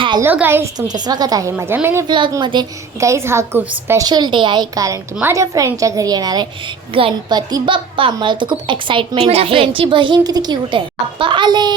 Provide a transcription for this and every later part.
Hello guys, तुमचं स्वागत आहे माझ्या मिनी ब्लॉगमध्ये. गाईज, हा खूप स्पेशल डे आहे कारण की माझ्या फ्रेंडच्या घरी येणार आहे गणपती बाप्पा. मला तर खूप एक्साइटमेंट आहे. माझ्या फ्रेंडची बहीण किती क्यूट आहे. बाप्पा आले.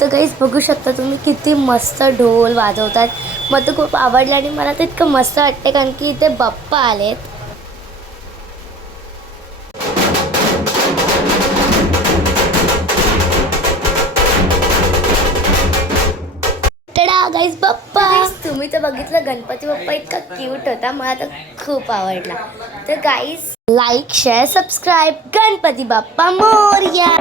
तर गाईज, बघू शकता तुम्ही किती मस्त ढोल वाजवतात. मला तर खूप आवडलं आणि मला तर इतकं मस्त वाटते कारण की इथे बाप्पा आलेत. टडा गाईज, बाप्पा. तुम्ही तर बघितलं, गणपती बाप्पा इतका क्यूट होता. मला तर खूप आवडला. तर guys, like, share, subscribe. Ganpati Bappa Morya.